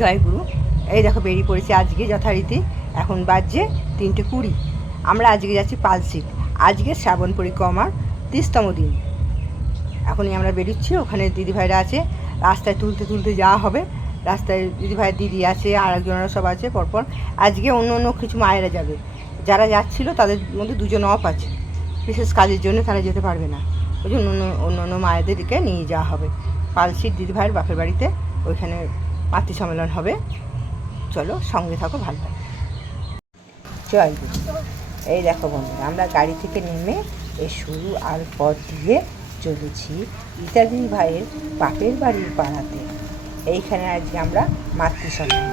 জয়গুরু। এই দেখো বেরিয়ে পড়েছি আজকে যথারীতি। এখন বাজছে 3:20। আমরা আজকে যাচ্ছি পালশিট। আজকে শ্রাবণ পরিক্রমার 30তম দিন। এখনই আমরা বেরোচ্ছি। ওখানে দিদিভাইরা আছে, রাস্তায় তুলতে যাওয়া হবে। রাস্তায় দিদিভাই দিদি আছে, আর একজনেরা সব আছে পরপর। আজকে অন্য কিছু মায়েরা যাবে। যারা যাচ্ছিলো তাদের মধ্যে 2জন অফ আছে, বিশেষ কাজের জন্য তারা যেতে পারবে না। ওই জন্য অন্য মায়েদেরকে নিয়ে যাওয়া হবে পালশিট দিদিভাইয়ের বাপের বাড়িতে। ওইখানে মাতৃ সম্মেলন হবে। চলো সঙ্গে থাকো, ভালো লাগে। জয় গুরু। এই দেখো বন্ধুরা, আমরা গাড়ি থেকে নেমে এই সরু আর পথ দিয়ে চলেছি ইত্যাদি ভাইয়ের বাপের বাড়ির পাড়াতে। এইখানে আজকে আমরা মাতৃ সম্মেলন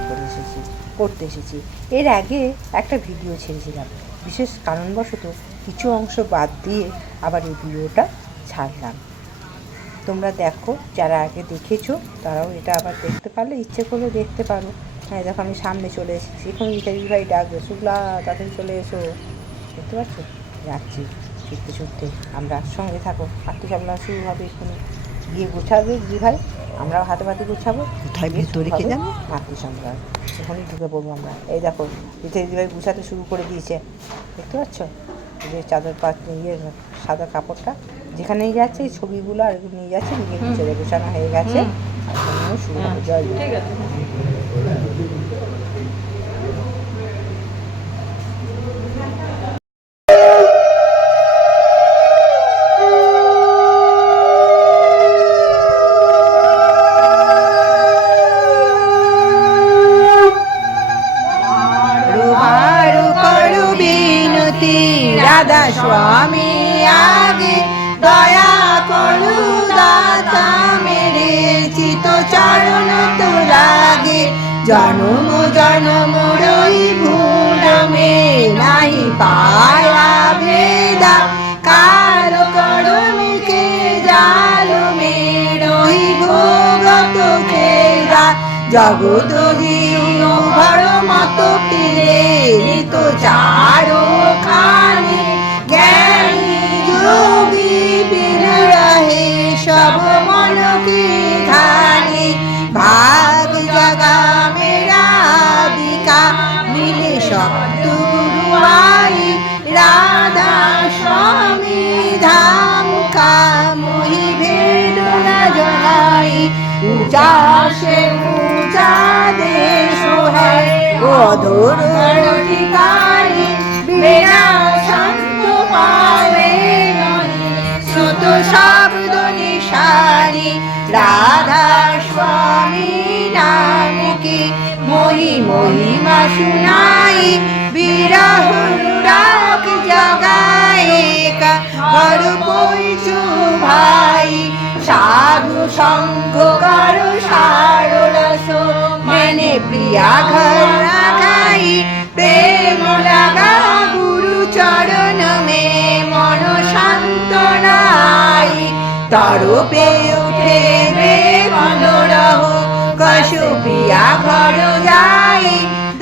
করতে এসেছি। এর আগে একটা ভিডিও ছেড়েছিলাম, বিশেষ কারণবশত কিছু অংশ বাদ দিয়ে আবার এই ভিডিওটা ছাড়লাম। তোমরা দেখো, যারা আগে দেখেছো তারাও এটা আবার দেখতে পারলে, ইচ্ছে করলে দেখতে পারো। হ্যাঁ দেখো, আমি সামনে চলে এসেছি। এখন ইত্যাদি ভাই ডাকবে, শুক্লা তাড়াতাড়ি চলে এসো। দেখতে পাচ্ছ, যাচ্ছি ছুটতে। আমরা সঙ্গে থাকো। মাতৃ সম্মেলন শুরু হবে, এখানে গিয়ে গোছাবে দিদি ভাই, আমরাও হাতে গোছাবো। মাতৃ সম্মেলন এখনই ঢুকে পড়বো আমরা। এই দেখো দিদি ভাই গুছাতে শুরু করে দিয়েছে, দেখতে পাচ্ছ? যে চাদর সাদা কাপড়টা যেখানেই যাচ্ছে, এই ছবিগুলো আর নিয়ে যাচ্ছে, নিয়ে চলে গোছানো হয়ে গেছে। শুরু হবে। জয় রাধা স্বামী আগে দয়া করু দাতা মেরে, চিত চরণ তো লাগে। জনম রই ভূমে নাহি পায়া ভেদা, কার করমিকে জাল মে রহি ভোগত খেদা। জগত দিও ভর মত ফিরে তো চারো খানে, জ্ঞানী যোগী বীর রহে সব মন কি ধানে। ভাগ জগা মেরা বিকা মিলে সদ্গুরু আই, রাধা স্বামী ধাম কা মোহি ভেদ না জনাই। ऊंचा से ऊंचा देश है अधूर ठिकाने, बिना संत पावे नहीं सुत शब्द निशानी। राधा स्वामी नाम की मोहि महिमा सुनाई, विरह अनुराग जगाए का हर कोई भाई। साधु संग करो सारो रसो मैंने प्रिया घर रखाई। प्रेम लगा गुरु चरण में मन शांत नाई। तारो पे उठे बेकन रहो कशु प्रिया घर जाई।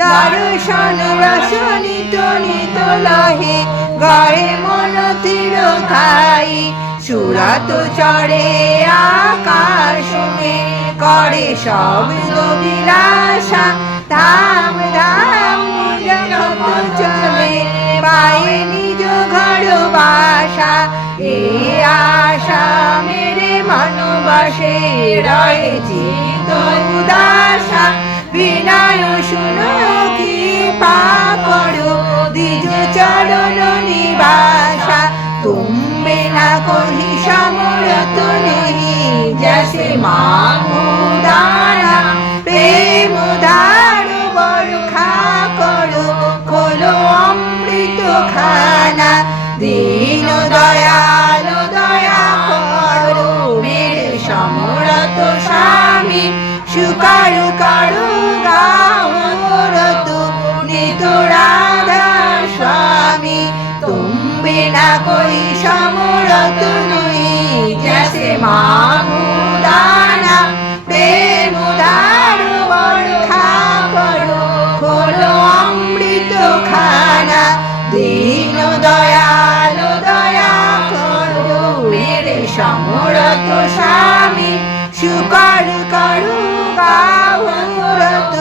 दर्शन रस नित नित लहे गहे मन तिर खाई। সুরত চড়ে আকাশ में করে শব্দ বিলাসা। ধাম ধাম জগৎ চলে পায়ে নিজ ঘর বাসা। এ আশা মেরে মন বসে রয়ে চিত উদাসা। বিনয় শুনো কি পা করো দ্বিজ চরণ নিবাসা। तुम बिना कोई समरथ नहीं, जैसे मांगो दाना प्रेम धार बरखा करो खोलो अमृत खाना। दीन दयाल दया करो मेरे समरथ स्वामी। सुकर करो गावरत नित राधा स्वामी। तुम बिना कोई समरथ नहीं, जैसे मांगो दाना प्रेम धार बरखा करो खोलो अमृत खाना। दीन दयाल दया करो मेरे समरथ स्वामी। सुकर करो गावरत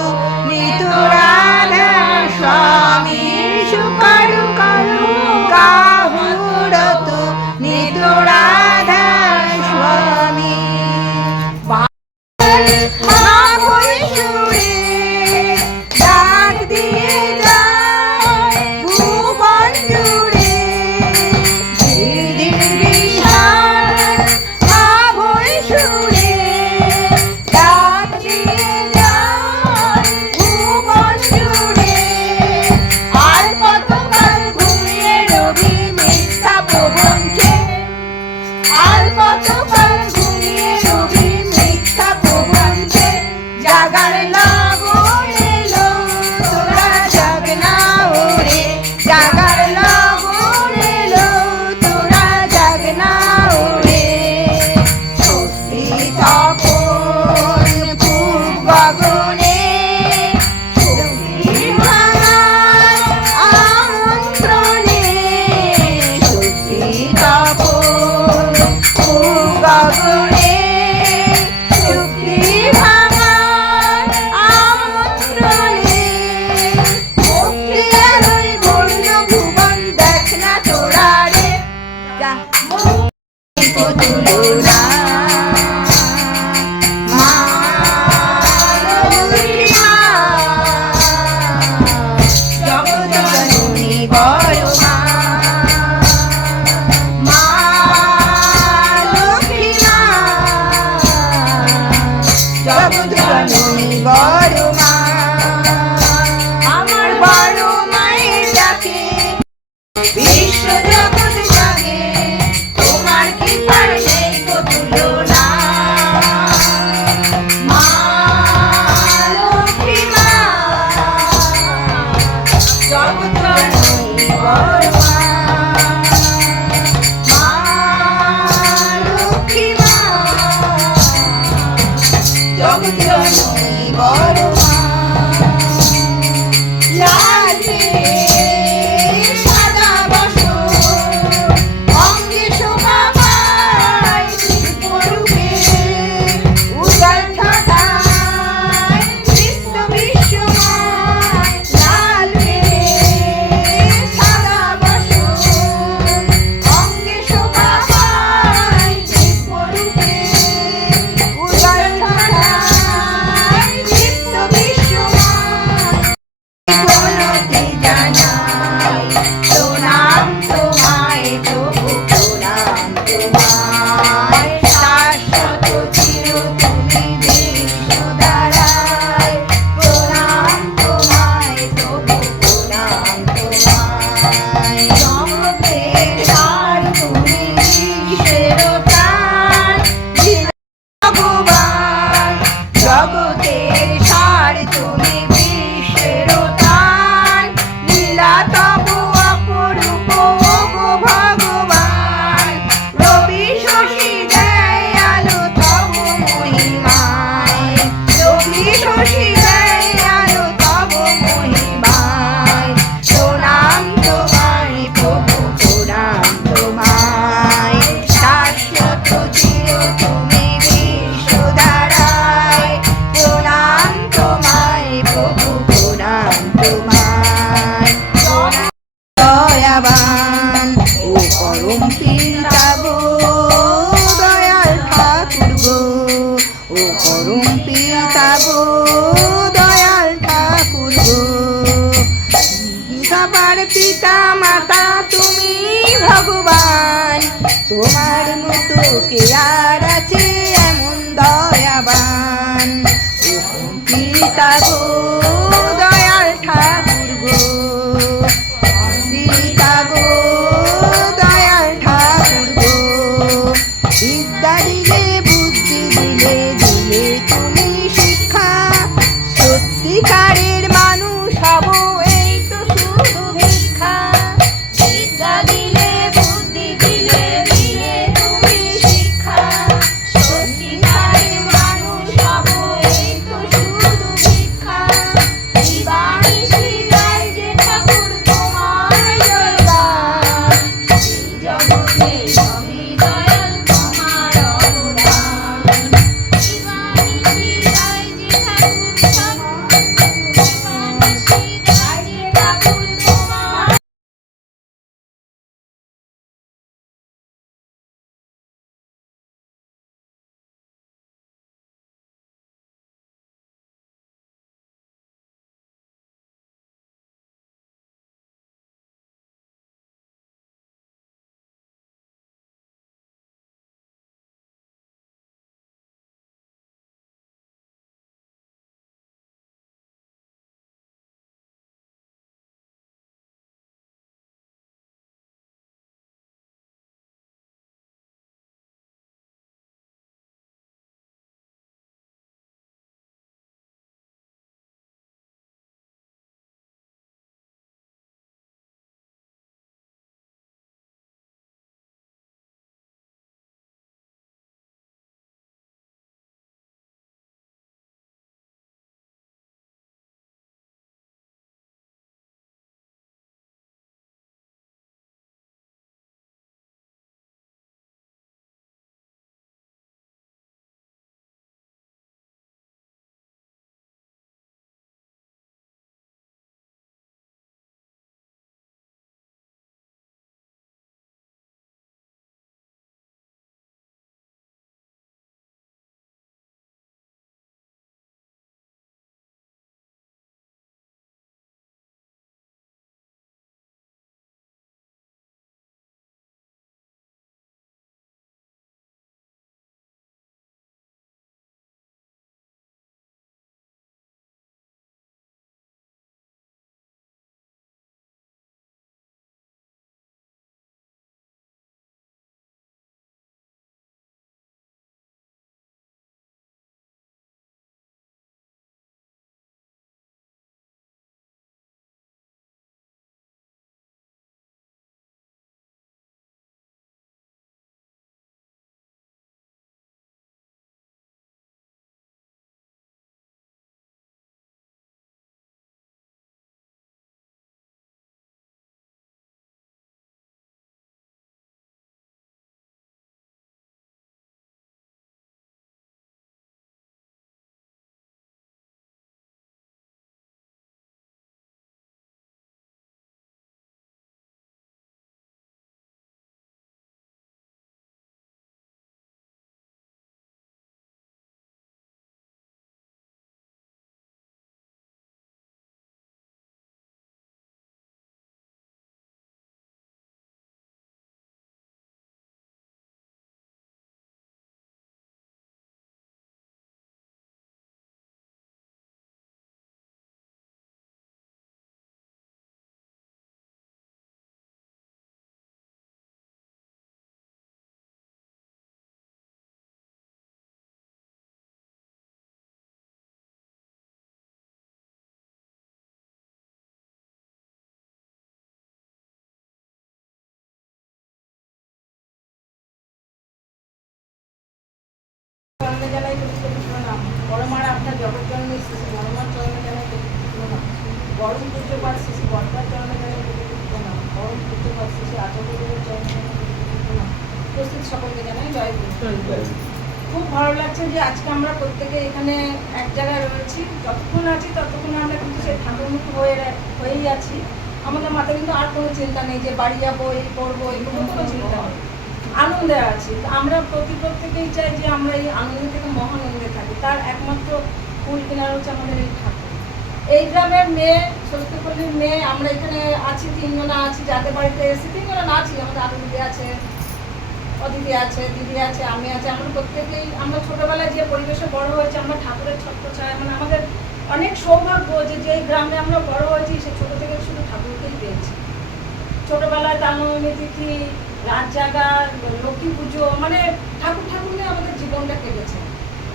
জাগার লগন এলো তোরা জাগনা ওরে জাগার লগন এলো তোরা জাগনা ওরে ষষ্ঠী তখন পূব গগনে ষষ্ঠীর ভাঙার আমন্ত্রণে ষষ্ঠী তখন পূব গগনে আমার বড় মায়ের ডাকে বিশ্ব জগৎ জাগে তোমার কৃপার নেই কো তুলনা মা লক্ষ্মী মা জগৎ জননী বড় মা মা লক্ষ্মী মা জগৎ জননী বড় মা পিতা মাতা তুমি ভগবান তোমার মতো কে আর আছে এমন দয়াবান পিতা গো দয়াল ঠাকুর গো পিতা গো দয়াল ঠাকুর গো বিদ্যা দিলে বুদ্ধি দিলে দিলে তুমি শিক্ষা সত্যিকারের মানুষ হব চরণে জানাই কোটি কোটি প্রণাম। পরমার আপনার জগৎজননী শ্রী শ্রী বড়মার চরণে জানাই কোটি কোটি প্রণাম। পরম পূজ্যপাঠ শ্রী শ্রী বড়মার চরণে জানাই কোটি কোটি প্রণাম। পরম পূজ্যপাঠ শ্রী শ্রী আচার্যদেবের চরণে জানাই কোটি কোটি প্রণাম। উপস্থিত সকলকে জানাই জয় গুরু। খুব ভালো লাগছে যে আজকে আমরা প্রত্যেকে এখানে এক জায়গায় রয়েছি। যতক্ষণ আছি ততক্ষণ আমরা কিন্তু সেই ঠাকুরমুখী হয়েই আছি। আমাদের মাথায় কিন্তু আর কোনো চিন্তা নেই যে বাড়ি যাবো, এই করবো, এগুলো কোনো চিন্তা নেই, আনন্দে আছি। আমরা প্রত্যেকেই চাই যে আমরা এই আনন্দ থেকে মহানন্দে থাকি। তার একমাত্র ফুল কিনার হচ্ছে আমাদের এই ঠাকুর। এই গ্রামের মেয়ে, স্বস্তিপল্লীর মেয়ে, আমরা এখানে আছি, 3 জনা আছি, যাদের বাড়িতে এসেছি 3 জনা না আছি, আমাদের আরো দিদি আছে, অদিতি আছে, দিদি আছে, আমি আছে। আমরা প্রত্যেকেই, আমরা ছোটবেলায় যে পরিবেশে বড় হয়েছে, আমরা ঠাকুরের ছত্রছায়া, মানে আমাদের অনেক সৌভাগ্য যে যেই গ্রামে আমরা বড় হয়েছি সে ছোট থেকে শুধু ঠাকুরকেই পেয়েছি। ছোটবেলায় দানবমী তিথি, রাত জাগা, লক্ষ্মী পুজো, মানে ঠাকুর নিয়ে আমাদের জীবনটা কেটেছে।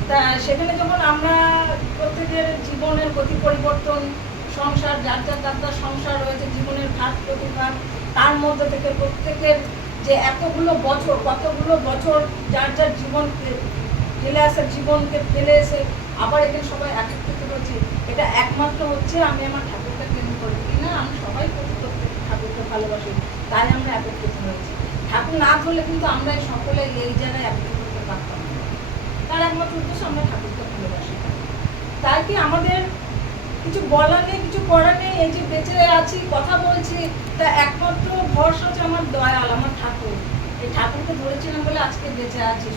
তা সেখানে যখন আমরা প্রত্যেকের জীবনের গতি পরিবর্তন, সংসার, যার যার সংসার রয়েছে, জীবনের ঘাট প্রতিঘাত, তার মধ্যে থেকে প্রত্যেকের যে কতগুলো বছর যার যার জীবনকে ফেলে আসে, জীবনকে ফেলে এসে আবার এখানে সবাই একত্রিত হয়েছে, এটা একমাত্র হচ্ছে আমি আমার ঠাকুরকে কেন্দ্র করি কিনা। আমি সবাই প্রত্যেক ঠাকুরকে ভালোবাসি, তাই আমরা একত্রিত হয়েছি। ঠাকুর না ধরলে কিন্তু আমরা সকলে এই জায়গায় একত্রিত করতে পারতাম না। তার একমাত্র উদ্দেশ্য আমরা ঠাকুরকে ভালোবাসি। তাই কি আমাদের কিছু বলার নেই, কিছু করার নেই। এই যে বেঁচে আছি, কথা বলছি, তা একমাত্র ভরসা হচ্ছে আমার দয়াল, আমার ঠাকুর। এই ঠাকুরকে ধরেছিলাম বলে আজকে বেঁচে আছি,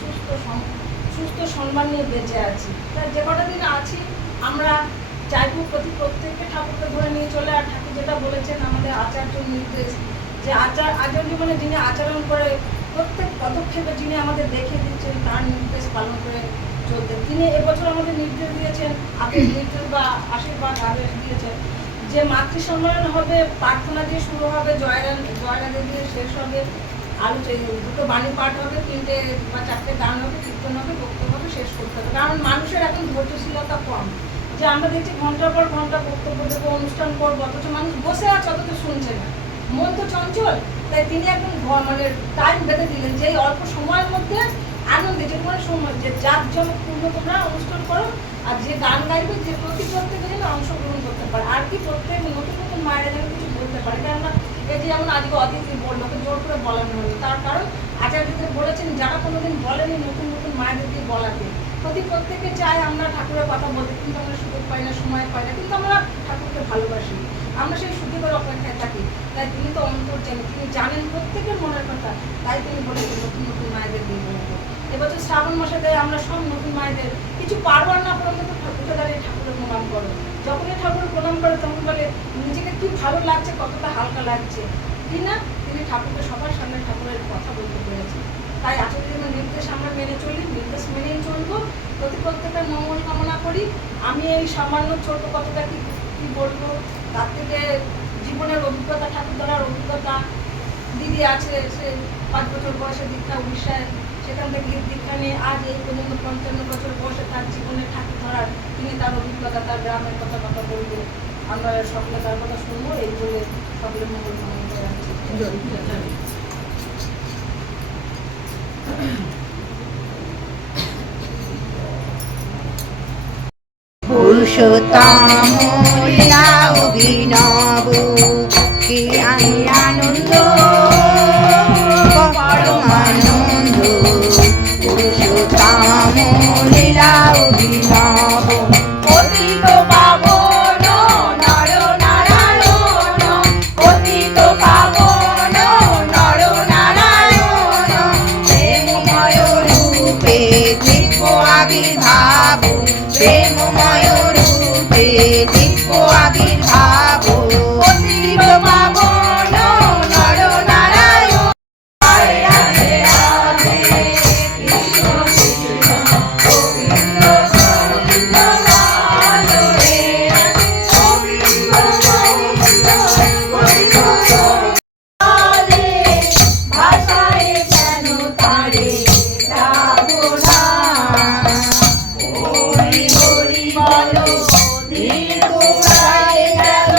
সুস্থ সম্মান নিয়ে বেঁচে আছি। তা যে কটা দিন আছি আমরা চাইবো প্রত্যেককে ঠাকুরকে ধরে নিয়ে চলে। আর ঠাকুর যেটা বলেছেন, আমাদের আচার্য নির্দেশ, যে আচার্য মানে যিনি আচরণ করে প্রত্যেক পদক্ষেপে যিনি আমাদের দেখিয়ে দিচ্ছেন, তার নির্দেশ পালন করে চলতে। তিনি এবছর আমাদের নির্দেশ দিয়েছেন, আপনি নির্দেশ বা আশীর্বাদ আদেশ দিয়েছেন যে মাতৃ সম্মেলন হবে, প্রার্থনা দিয়ে শুরু হবে, জয়রাধে দিয়ে শেষ হবে, দুটো বাণী পাঠ হবে, 3টে বা 4টে গান হবে, কীর্তন হবে, বক্তব্য হবে, শেষ করতে হবে। কারণ মানুষের এখন ধৈর্যশীলতা কম, যে আমরা দেখছি ঘন্টার পর ঘন্টা বক্তব্য দেবো, অনুষ্ঠান করবো, অথচ মানুষ বসে আছে, অথচ শুনছে না, মন তো চঞ্চল। তাই তিনি এখন মানে টাইম বেঁধে দিলেন যে এই অল্প সময়ের মধ্যে আনন্দে যেটুকু সময়, যে যার জন্য পূর্ণ তোমরা অনুষ্ঠান করো, আর যে গান গাইবে, যে প্রত্যেকে যেন অংশগ্রহণ করতে পারে। আর কি প্রত্যেক নতুন মায়েরা যেন কিছু বলতে পারে। কেননা এই যে যেমন আজকে অদিতি বললো, জোর করে বলানো হলো, তার কারণ আচার্যদের বলেছেন যারা কোনোদিন বলেনি নতুন মায়েদের দিয়ে বলাতে। প্রত্যেকে চায় আমরা ঠাকুরের কথা বলতে, কিন্তু আমরা সুযোগ পাই না, সময় পাই না, কিন্তু আমরা ঠাকুরকে ভালোবাসি, আমরা সেই সুযোগের অপেক্ষায় থাকি। তাই তিনি তো অন্তর্যামী, তিনি জানেন প্রত্যেকের মনের কথা, তাই তিনি বলেছেন নতুন মায়েদের দিয়ে বলবো। এবছর শ্রাবণ মাসে দেয় আমরা সব নতুন মায়েদের, কিছু পারো আর না পারো, কিন্তু ঠাকুরকে দাঁড়িয়ে ঠাকুরের প্রণাম করো। যখনই ঠাকুর প্রণাম করে তখন বলে নিজেকে কি ভালো লাগছে, কতটা হালকা লাগছে। ঠিক না? তিনি ঠাকুরকে সবার সামনে ঠাকুরের কথা বলতে পেরেছেন। তাই আচার্যের নির্দেশ আমরা মেনে চলি, নির্দেশ মেনেই চলবো। প্রত্যেকের মঙ্গল কামনা করি। আমি এই সামান্য ছোট কথাটা কি বলবো, তার থেকে জীবনের অভিজ্ঞতা, ঠাকুর ধরার অভিজ্ঞতা। দিদি আছে, সে 5 বছর বয়সে দীক্ষা, উড়িষ্যায়, সেখান থেকে দীক্ষা নিয়ে আজ এই পর্যন্ত 55 বছর বয়সে তার জীবনে ঠাকুর ধরার, তিনি তার অভিজ্ঞতা, তার গ্রামের কথা বলবে। আমরা সকলে তার কথা শুনবো, এই বলে সকলে মঙ্গল কামনা করে রাখছি। পুরুষোত্তম লীলা অভিনব, কি আনন্দ, পরমানন্দ। পুরুষোত্তম লীলা অভিনব, পতিত পাবন নর নারায়ণ, পতিত পাবন নর নারায়ণ। প্রেমময় রূপে দিব্য আবির্ভাব, প্রেমময় রূপে দিব্য আবির্ভাব, পতিত পাবন নর নারায়ণ। রাধে রাধে কৃষ্ণ কৃষ্ণ গোবিন্দ গোবিন্দ হরে গোবিন্দ গোবিন্দ গোবিন্দ গোবিন্দ। ভাষায় কেন তারে রাখো না, হরি হরি বলো, দিন কোথায় গেল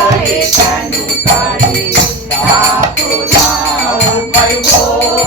रहे तनु तारे, दाप दाप भाई हो